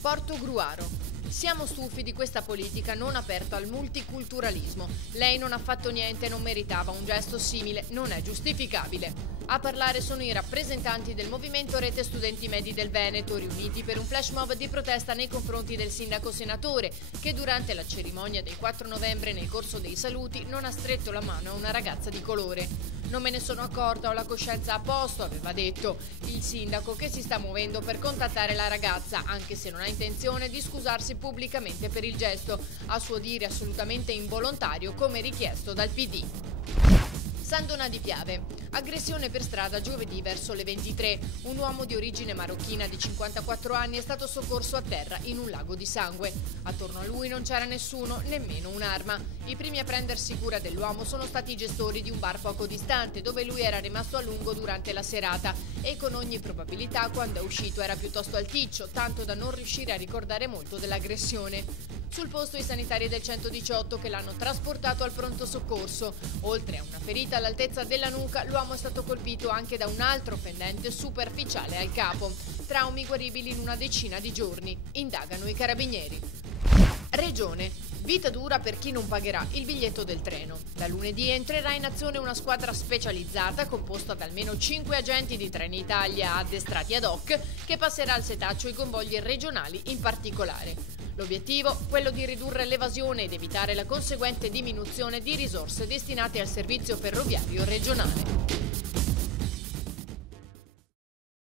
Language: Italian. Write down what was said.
Portogruaro. Siamo stufi di questa politica non aperta al multiculturalismo. Lei non ha fatto niente, non meritava un gesto simile, non è giustificabile. A parlare sono i rappresentanti del movimento Rete Studenti Medi del Veneto, riuniti per un flash mob di protesta nei confronti del sindaco senatore, che durante la cerimonia del 4 novembre nel corso dei saluti non ha stretto la mano a una ragazza di colore. Non me ne sono accorta, ho la coscienza a posto, aveva detto il sindaco, che si sta muovendo per contattare la ragazza, anche se non ha intenzione di scusarsi pubblicamente per il gesto, a suo dire assolutamente involontario, come richiesto dal PD. San Donà di Piave. Aggressione per strada giovedì verso le 23. Un uomo di origine marocchina di 54 anni è stato soccorso a terra in un lago di sangue. Attorno a lui non c'era nessuno, nemmeno un'arma. I primi a prendersi cura dell'uomo sono stati i gestori di un bar poco distante, dove lui era rimasto a lungo durante la serata e con ogni probabilità quando è uscito era piuttosto alticcio, tanto da non riuscire a ricordare molto dell'aggressione. Sul posto i sanitari del 118 che l'hanno trasportato al pronto soccorso. Oltre a una ferita all'altezza della nuca, l'uomo è stato colpito anche da un altro fendente superficiale al capo. Traumi guaribili in una decina di giorni. Indagano i carabinieri. Regione. Vita dura per chi non pagherà il biglietto del treno. Da lunedì entrerà in azione una squadra specializzata composta da almeno 5 agenti di Trenitalia addestrati ad hoc che passerà al setaccio i convogli regionali in particolare. L'obiettivo? Quello di ridurre l'evasione ed evitare la conseguente diminuzione di risorse destinate al servizio ferroviario regionale.